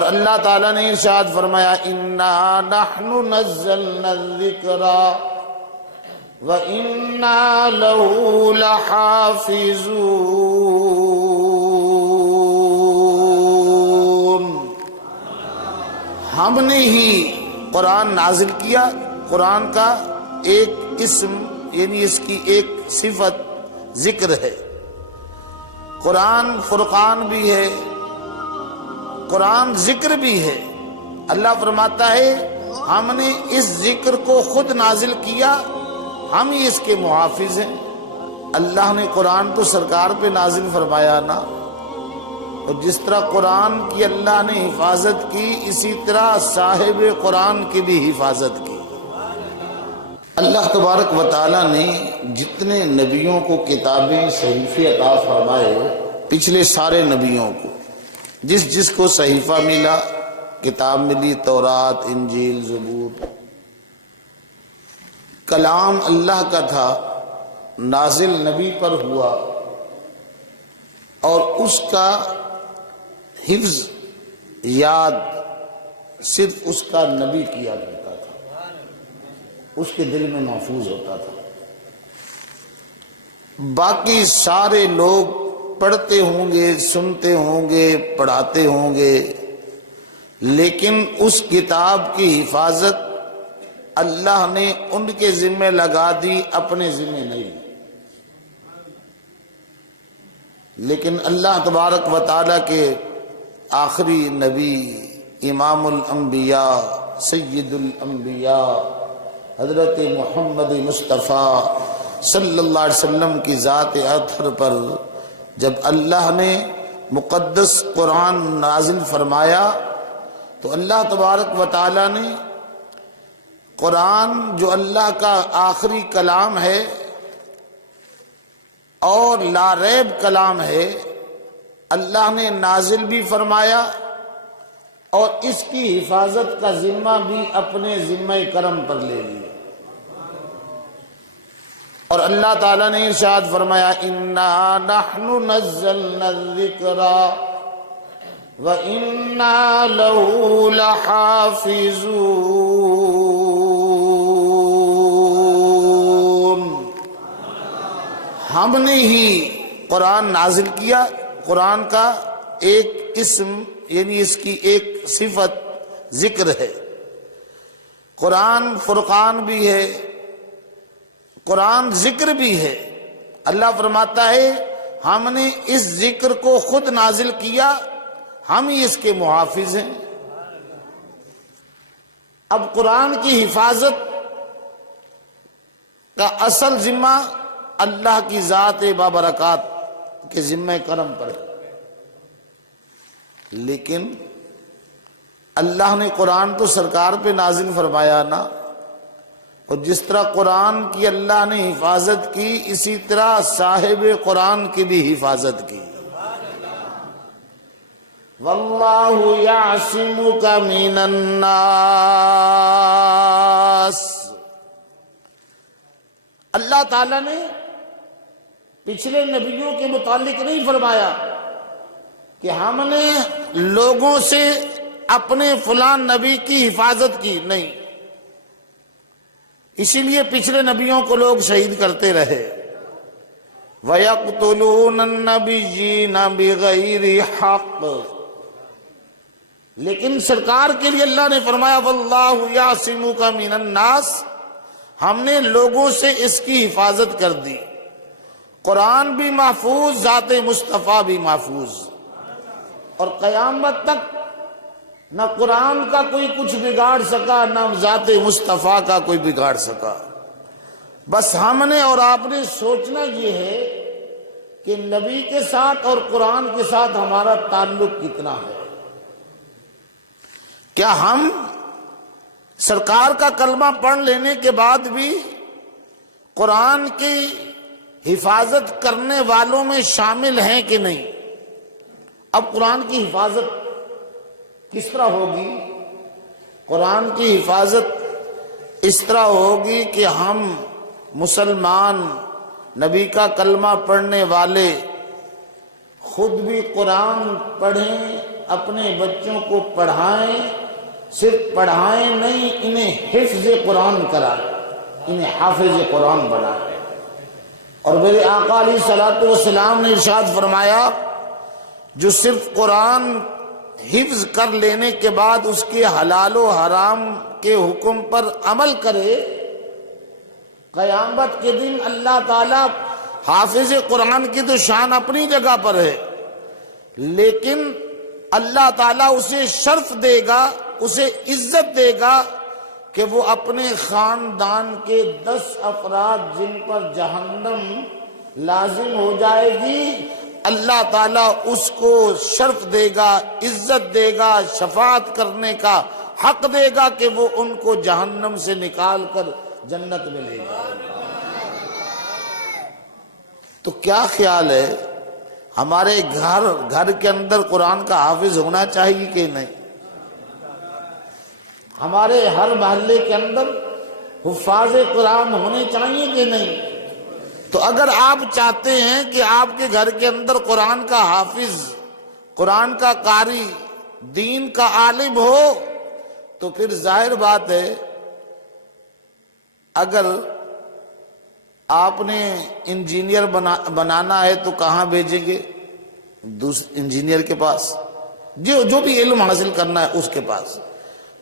اور اللہ تعالیٰ نے ارشاد فرمایا اِنَّا نَحْنُ نَزَّلْنَا الذِّكْرَ وَإِنَّا لَهُ لَحَافِظُونَ۔ ہم نے ہی قرآن نازل کیا۔ قرآن کا ایک اسم یعنی اس کی ایک صفت ذکر ہے۔ قرآن فرقان بھی ہے، قرآن ذکر بھی ہے۔ اللہ فرماتا ہے ہم نے اس ذکر کو خود نازل کیا، ہم ہی اس کے محافظ ہیں۔ اللہ نے قرآن تو سرکار پہ نازل فرمایا نا، اور جس طرح قرآن کی اللہ نے حفاظت کی، اسی طرح صاحب قرآن کی بھی حفاظت کی۔ اللہ تبارک و تعالیٰ نے جتنے نبیوں کو کتابیں صحیفے عطا فرمائے، پچھلے سارے نبیوں کو جس جس کو صحیفہ ملا، کتاب ملی، تورات، انجیل، زبور، کلام اللہ کا تھا، نازل نبی پر ہوا، اور اس کا حفظ یاد صرف اس کا نبی کیا کرتا تھا، اس کے دل میں محفوظ ہوتا تھا۔ باقی سارے لوگ پڑھتے ہوں گے، سنتے ہوں گے، پڑھاتے ہوں گے، لیکن اس کتاب کی حفاظت اللہ نے ان کے ذمہ لگا دی، اپنے ذمہ نہیں۔ لیکن اللہ تبارک و تعالیٰ کے آخری نبی، امام الانبیاء، سید الانبیاء، حضرت محمد مصطفیٰ صلی اللہ علیہ وسلم کی ذات اطہر پر جب اللہ نے مقدس قرآن نازل فرمایا، تو اللہ تبارک و تعالیٰ نے قرآن جو اللہ کا آخری کلام ہے اور لا ریب کلام ہے، اللہ نے نازل بھی فرمایا اور اس کی حفاظت کا ذمہ بھی اپنے ذمہ کرم پر لے لیا۔ اور اللہ تعالیٰ نے ارشاد فرمایا اِنَّا نَحْنُ نَزَّلْنَا الذِّكْرَ وَإِنَّا لَهُ لَحَافِظُونَ۔ ہم نے ہی قرآن نازل کیا۔ قرآن کا ایک اسم یعنی اس کی ایک صفت ذکر ہے۔ قرآن فرقان بھی ہے، قرآن ذکر بھی ہے۔ اللہ فرماتا ہے ہم نے اس ذکر کو خود نازل کیا، ہم ہی اس کے محافظ ہیں۔ اب قرآن کی حفاظت کا اصل ذمہ اللہ کی ذات بابرکات کے ذمہ کرم پر ہے، لیکن اللہ نے قرآن تو سرکار پہ نازل فرمایا نا، اور جس طرح قرآن کی اللہ نے حفاظت کی، اسی طرح صاحب قرآن کی بھی حفاظت کی۔ واللہ یعصمک من الناس۔ اللہ تعالیٰ نے پچھلے نبیوں کے متعلق نہیں فرمایا کہ ہم نے لوگوں سے اپنے فلاں نبی کی حفاظت کی، نہیں۔ اسی لیے پچھلے نبیوں کو لوگ شہید کرتے رہے۔ وَيَقْتُلُونَ النَّبِيِّينَ بِغَيْرِ حَقٍّ، لیکن سرکار کے لیے اللہ نے فرمایا وَاللَّهُ يَعْصِمُكَ مِنَ النَّاسِ، ہم نے لوگوں سے اس کی حفاظت کر دی۔ قرآن بھی محفوظ، ذات مصطفیٰ بھی محفوظ، اور قیامت تک نہ قرآن کا کوئی کچھ بگاڑ سکا، نہ ذات مصطفیٰ کا کوئی بگاڑ سکا۔ بس ہم نے اور آپ نے سوچنا یہ ہے کہ نبی کے ساتھ اور قرآن کے ساتھ ہمارا تعلق کتنا ہے۔ کیا ہم سرکار کا کلمہ پڑھ لینے کے بعد بھی قرآن کی حفاظت کرنے والوں میں شامل ہیں کہ نہیں؟ اب قرآن کی حفاظت کس طرح ہوگی؟ قرآن کی حفاظت اس طرح ہوگی کہ ہم مسلمان نبی کا کلمہ پڑھنے والے خود بھی قرآن پڑھیں، اپنے بچوں کو پڑھائیں، صرف پڑھائیں نہیں، انہیں حفظ قرآن کرائیں، انہیں حافظ قرآن بنائیں۔ اور میرے آقا علیہ الصلوۃ والسلام نے ارشاد فرمایا، جو صرف قرآن حفظ کر لینے کے بعد اس کے حلال و حرام کے حکم پر عمل کرے، قیامت کے دن اللہ تعالیٰ، حافظ قرآن کی تو شان اپنی جگہ پر ہے، لیکن اللہ تعالیٰ اسے شرف دے گا، اسے عزت دے گا کہ وہ اپنے خاندان کے 10 افراد جن پر جہنم لازم ہو جائے گی، اللہ تعالیٰ اس کو شرف دے گا، عزت دے گا، شفاعت کرنے کا حق دے گا کہ وہ ان کو جہنم سے نکال کر جنت میں لے جائے گا۔ تو کیا خیال ہے، ہمارے گھر کے اندر قرآن کا حافظ ہونا چاہیے کہ نہیں؟ ہمارے ہر محلے کے اندر حفاظ قرآن ہونے چاہیے کہ نہیں؟ تو اگر آپ چاہتے ہیں کہ آپ کے گھر کے اندر قرآن کا حافظ، قرآن کا قاری، دین کا عالم ہو، تو پھر ظاہر بات ہے اگر آپ نے انجینئر بنانا ہے تو کہاں بھیجیں گے؟ انجینئر کے پاس، جو بھی علم حاصل کرنا ہے اس کے پاس۔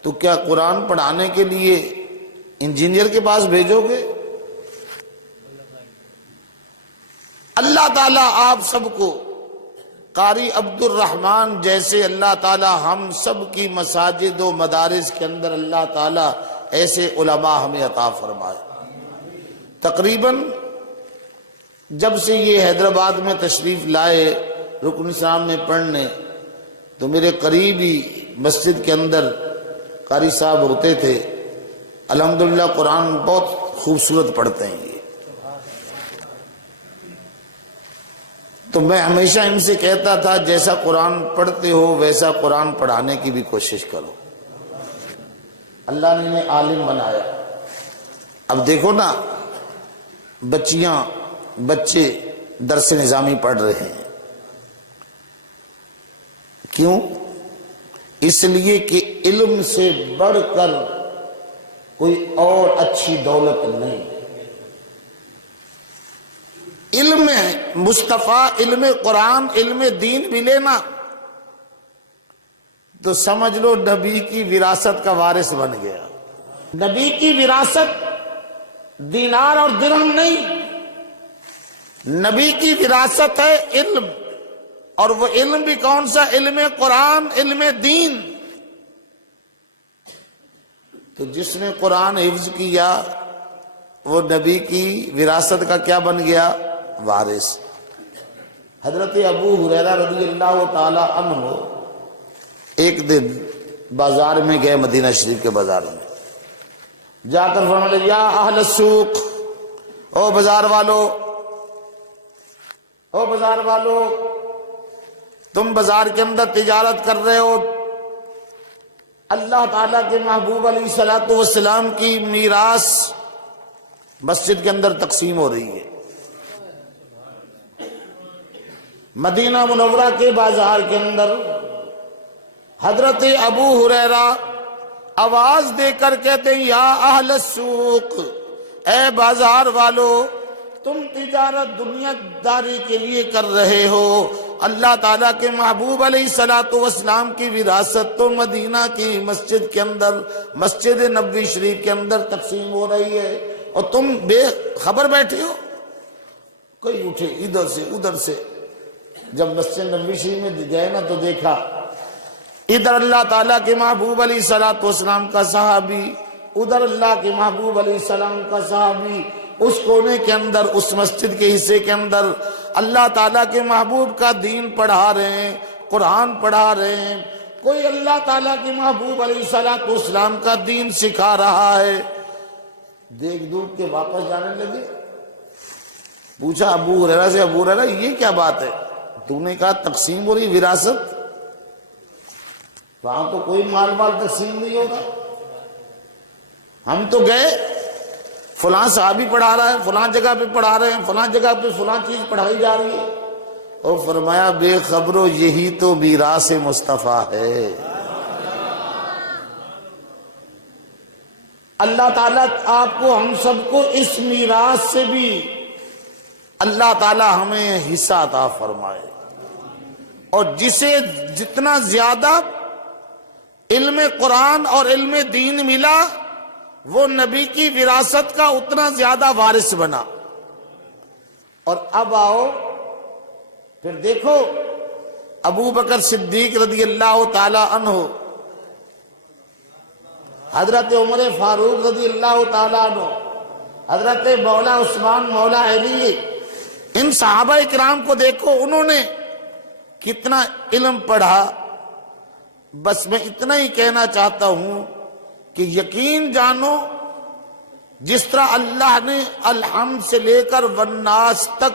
تو کیا قرآن پڑھانے کے لیے انجینئر کے پاس بھیجو گے؟ اللہ تعالیٰ آپ سب کو قاری عبد الرحمن جیسے اللہ تعالیٰ ہم سب کی مساجد و مدارس کے اندر اللہ تعالیٰ ایسے علماء ہمیں عطا فرمائے۔ تقریباً جب سے یہ حیدرآباد میں تشریف لائے رکن اسلام میں پڑھنے، تو میرے قریبی مسجد کے اندر قاری صاحب ہوتے تھے، الحمدللہ قرآن بہت خوبصورت پڑھتے ہیں یہ۔ تو میں ہمیشہ ان سے کہتا تھا جیسا قرآن پڑھتے ہو ویسا قرآن پڑھانے کی بھی کوشش کرو، اللہ نے انہیں عالم بنایا۔ اب دیکھو نا، بچے درس نظامی پڑھ رہے ہیں، کیوں؟ اس لیے کہ علم سے بڑھ کر کوئی اور اچھی دولت نہیں۔ علم مصطفیٰ، علم قرآن، علم دین بھی لینا تو سمجھ لو نبی کی وراثت کا وارث بن گیا۔ نبی کی وراثت دینار اور درہم نہیں، نبی کی وراثت ہے علم، اور وہ علم بھی کون سا؟ علم قرآن، علم دین۔ تو جس نے قرآن حفظ کیا وہ نبی کی وراثت کا کیا بن گیا؟ وارث۔ حضرت ابو ہریرہ رضی اللہ تعالی عنہ ایک دن بازار میں گئے، مدینہ شریف کے بازار میں جا کر فرمانے لگے، یا اہل السوق، او بازار والو، او بازار والو، تم بازار کے اندر تجارت کر رہے ہو، اللہ تعالیٰ کے محبوب علیہ الصلوۃ والسلام کی میراث مسجد کے اندر تقسیم ہو رہی ہے۔ مدینہ منورہ کے بازار کے اندر حضرت ابو ہریرہ آواز دے کر کہتے ہیں، یا اہل السوق، اے بازار والو، تم تجارت دنیا داری کے لیے کر رہے ہو، اللہ تعالیٰ کے محبوب علیہ الصلوۃ والسلام کی وراثت تو مدینہ کی مسجد کے اندر، مسجد نبوی شریف کے اندر تقسیم ہو رہی ہے، اور تم بے خبر بیٹھے ہو۔ کوئی اٹھے ادھر سے ادھر سے، جب مسجد نبوی شریف میں گئے نا تو دیکھا ادھر اللہ تعالیٰ کے محبوب علیہ الصلوۃ والسلام کا صحابی، ادھر اللہ کے محبوب علیہ السلام کا صحابی، اس کونے کے اندر، اس مسجد کے حصے کے اندر اللہ تعالیٰ کے محبوب کا دین پڑھا رہے ہیں، قرآن پڑھا رہے ہیں، کوئی اللہ تعالیٰ کے محبوب علیہ الصلوۃ والسلام کا دین سکھا رہا ہے۔ دیکھ دکھ کے واپس جانے لگے۔ پوچھا ابو ہریرہ سے، ابو ہریرہ یہ کیا بات ہے؟ تو نے کہا تقسیم ہو رہی وراثت، وہاں تو کوئی مال تقسیم نہیں ہوگا۔ ہم تو گئے، فلاں صحابی پڑھا رہا ہے، فلاں جگہ پہ پڑھا رہے ہیں، فلاں جگہ پہ فلاں چیز پڑھائی جا رہی ہے، اور فرمایا بے خبرو یہی تو میراث مصطفیٰ ہے۔ اللہ تعالیٰ آپ کو ہم سب کو اس میراث سے بھی اللہ تعالیٰ ہمیں حصہ عطا فرمائے، اور جسے جتنا زیادہ علم قرآن اور علم دین ملا وہ نبی کی وراثت کا اتنا زیادہ وارث بنا۔ اور اب آؤ پھر دیکھو ابو بکر صدیق رضی اللہ تعالی عنہ، حضرت عمر فاروق رضی اللہ تعالی عنہ، حضرت مولا عثمان مولا علی، ان صحابہ کرام کو دیکھو انہوں نے کتنا علم پڑھا۔ بس میں اتنا ہی کہنا چاہتا ہوں کہ یقین جانو جس طرح اللہ نے الحمد سے لے کر والناس تک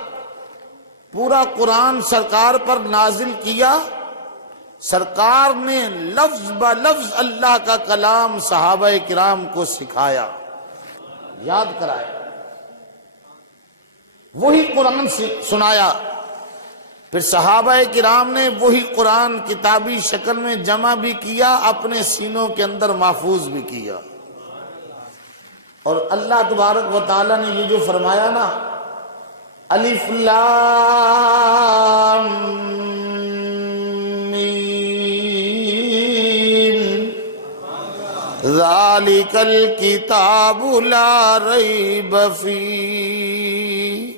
پورا قرآن سرکار پر نازل کیا، سرکار نے لفظ بہ لفظ اللہ کا کلام صحابہ کرام کو سکھایا، یاد کرایا، وہی قرآن سنایا۔ پھر صحابہ کرام نے وہی قرآن کتابی شکل میں جمع بھی کیا، اپنے سینوں کے اندر محفوظ بھی کیا۔ اور اللہ تبارک و تعالیٰ نے یہ جو فرمایا نا، الف لام میم ذالک الکتاب لا ریب فیہ،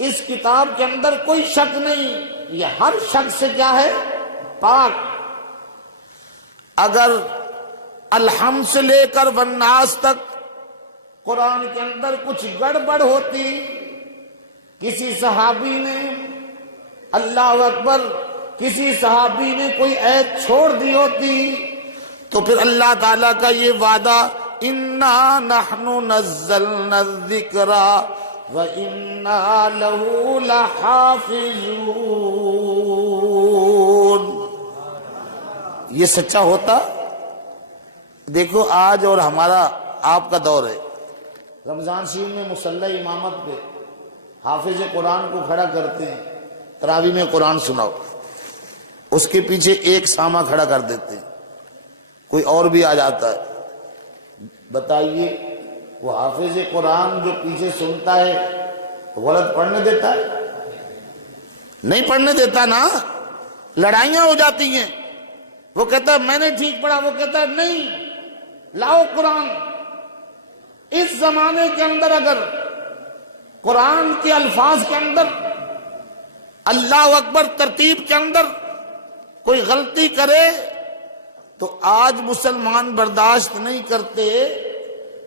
اس کتاب کے اندر کوئی شک نہیں، یہ ہر شک سے کیا ہے؟ پاک۔ اگر الحمد سے لے کر والناس تک قرآن کے اندر کچھ گڑبڑ ہوتی، کسی صحابی نے اللہ اکبر، کسی صحابی نے کوئی عیب چھوڑ دی ہوتی، تو پھر اللہ تعالیٰ کا یہ وعدہ اِنَّا نَحْنُ نَزَّلْنَا الذِّكْرَ وَإِنَّا لَهُ لَحَافِظُونَ، یہ سچا ہوتا۔ دیکھو آج اور ہمارا آپ کا دور ہے، رمضان شریف میں مصلی امامت پہ حافظ قرآن کو کھڑا کرتے ہیں، تراویح میں قرآن سناؤ، اس کے پیچھے ایک سامع کھڑا کر دیتے ہیں، کوئی اور بھی آ جاتا ہے۔ بتائیے وہ حافظ قرآن جو پیچھے سنتا ہے غلط پڑھنے دیتا ہے؟ نہیں پڑھنے دیتا نا، لڑائیاں ہو جاتی ہیں۔ وہ کہتا ہے میں نے ٹھیک پڑھا، وہ کہتا ہے نہیں، لاؤ قرآن۔ اس زمانے کے اندر اگر قرآن کے الفاظ کے اندر اللہ اکبر ترتیب کے اندر کوئی غلطی کرے تو آج مسلمان برداشت نہیں کرتے،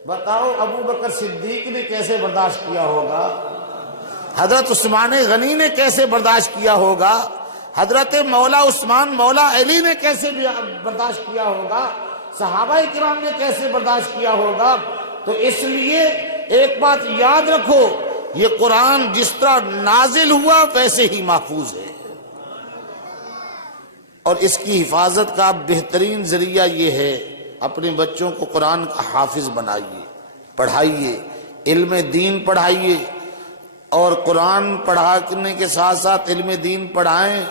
بتاؤ ابو بکر صدیق نے کیسے برداشت کیا ہوگا؟ حضرت عثمان غنی نے کیسے برداشت کیا ہوگا؟ حضرت مولا عثمان مولا علی نے کیسے برداشت کیا ہوگا؟ صحابہ کرام نے کیسے برداشت کیا ہوگا؟ تو اس لیے ایک بات یاد رکھو، یہ قرآن جس طرح نازل ہوا ویسے ہی محفوظ ہے، اور اس کی حفاظت کا بہترین ذریعہ یہ ہے اپنے بچوں کو قرآن کا حافظ بنائیے، پڑھائیے، علم دین پڑھائیے، اور قرآن پڑھانے کے ساتھ ساتھ علم دین پڑھائیں۔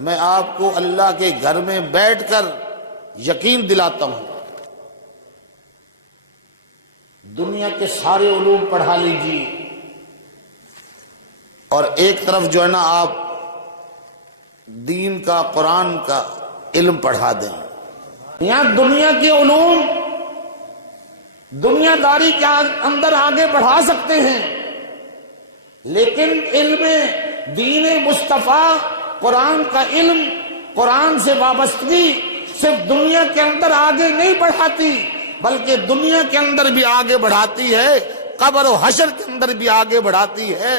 میں آپ کو اللہ کے گھر میں بیٹھ کر یقین دلاتا ہوں، دنیا کے سارے علوم پڑھا لیجیے، اور ایک طرف جو ہے نا آپ دین کا قرآن کا علم پڑھا دیں۔ یہاں دنیا کے علوم دنیا داری کے اندر آگے بڑھا سکتے ہیں، لیکن علم دین مصطفیٰ قرآن کا علم، قرآن سے وابستگی صرف دنیا کے اندر آگے نہیں بڑھاتی بلکہ دنیا کے اندر بھی آگے بڑھاتی ہے، قبر و حشر کے اندر بھی آگے بڑھاتی ہے۔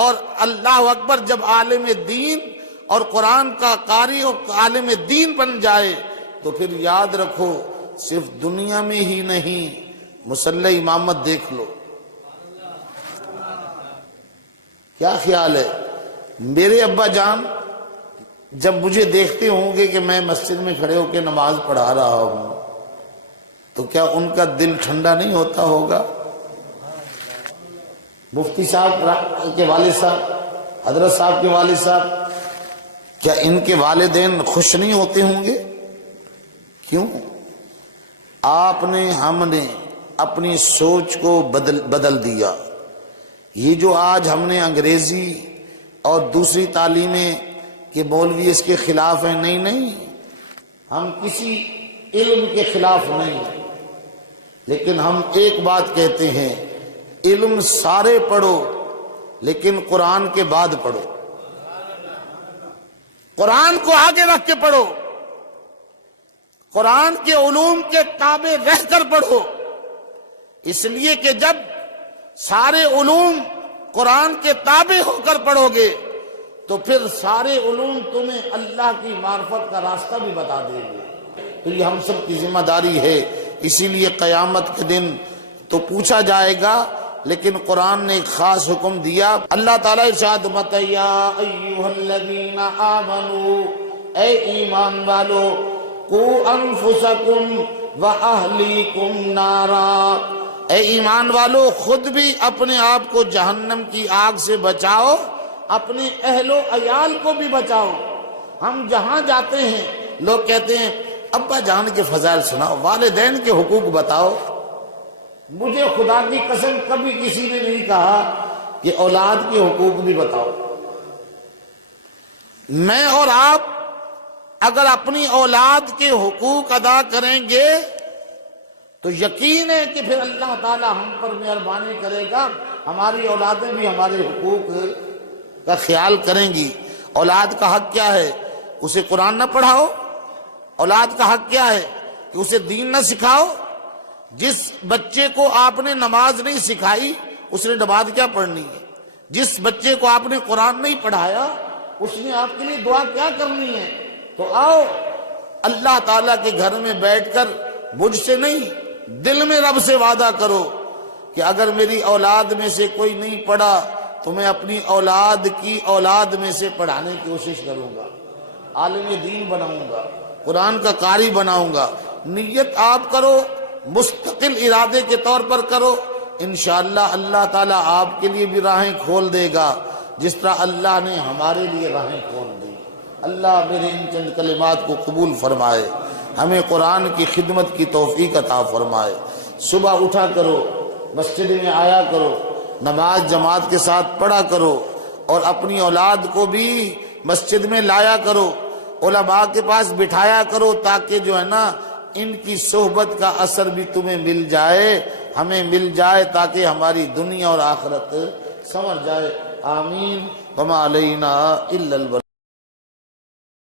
اور اللہ اکبر، جب عالم دین اور قرآن کا قاری اور عالم دین بن جائے تو پھر یاد رکھو صرف دنیا میں ہی نہیں، مصلی امامت دیکھ لو۔ کیا خیال ہے؟ میرے ابا جان جب مجھے دیکھتے ہوں گے کہ میں مسجد میں کھڑے ہو کے نماز پڑھا رہا ہوں تو کیا ان کا دل ٹھنڈا نہیں ہوتا ہوگا؟ مفتی صاحب کے والد صاحب حضرت صاحب کے والد صاحب، کیا ان کے والدین خوش نہیں ہوتے ہوں گے؟ کیوں؟ آپ نے، ہم نے اپنی سوچ کو بدل دیا۔ یہ جو آج ہم نے انگریزی اور دوسری تعلیمیں کہ مولوی اس کے خلاف ہیں، نہیں، ہم کسی علم کے خلاف نہیں، لیکن ہم ایک بات کہتے ہیں، علم سارے پڑھو لیکن قرآن کے بعد پڑھو، قرآن کو آگے رکھ کے پڑھو، قرآن کے علوم کے تابع رہ کر پڑھو، اس لیے کہ جب سارے علوم قرآن کے تابع ہو کر پڑھو گے تو پھر سارے علوم تمہیں اللہ کی معرفت کا راستہ بھی بتا دیں گے۔ تو یہ ہم سب کی ذمہ داری ہے، اسی لیے قیامت کے دن تو پوچھا جائے گا، لیکن قرآن نے ایک خاص حکم دیا۔ اللہ تعالیٰ ارشاد فرماتا ہے، یا ایھا الذین آمنوا، اے ایمان والو، قوا انفسکم واہلیکم نارا، اے ایمان والو خود بھی اپنے آپ کو جہنم کی آگ سے بچاؤ، اپنے اہل و عیال کو بھی بچاؤ۔ ہم جہاں جاتے ہیں لوگ کہتے ہیں ابا جان کے فضائل سناؤ، والدین کے حقوق بتاؤ۔ مجھے خدا کی قسم کبھی کسی نے نہیں کہا کہ اولاد کے حقوق بھی بتاؤ۔ میں اور آپ اگر اپنی اولاد کے حقوق ادا کریں گے تو یقین ہے کہ پھر اللہ تعالی ہم پر مہربانی کرے گا، ہماری اولادیں بھی ہمارے حقوق کا خیال کریں گی۔ اولاد کا حق کیا ہے؟ اسے قرآن نہ پڑھاؤ؟ اولاد کا حق کیا ہے؟ کہ اسے دین نہ سکھاؤ؟ جس بچے کو آپ نے نماز نہیں سکھائی اس نے نماز کیا پڑھنی ہے؟ جس بچے کو آپ نے قرآن نہیں پڑھایا اس نے آپ کے لیے دعا کیا کرنی ہے؟ تو آؤ اللہ تعالیٰ کے گھر میں بیٹھ کر مجھ سے نہیں، دل میں رب سے وعدہ کرو کہ اگر میری اولاد میں سے کوئی نہیں پڑھا تو میں اپنی اولاد کی اولاد میں سے پڑھانے کی کوشش کروں گا، عالم دین بناؤں گا، قرآن کا قاری بناؤں گا۔ نیت آپ کرو، مستقل ارادے کے طور پر کرو، انشاءاللہ اللہ تعالیٰ آپ کے لیے بھی راہیں کھول دے گا جس طرح اللہ نے ہمارے لیے راہیں کھول دی۔ اللہ میرے ان چند کلمات کو قبول فرمائے، ہمیں قرآن کی خدمت کی توفیق عطا فرمائے۔ صبح اٹھا کرو، مسجد میں آیا کرو، نماز جماعت کے ساتھ پڑھا کرو، اور اپنی اولاد کو بھی مسجد میں لایا کرو، علماء کے پاس بٹھایا کرو، تاکہ جو ہے نا ان کی صحبت کا اثر بھی تمہیں مل جائے، ہمیں مل جائے، تاکہ ہماری دنیا اور آخرت سنور جائے۔ آمین۔ وما علینا الا البلاغ۔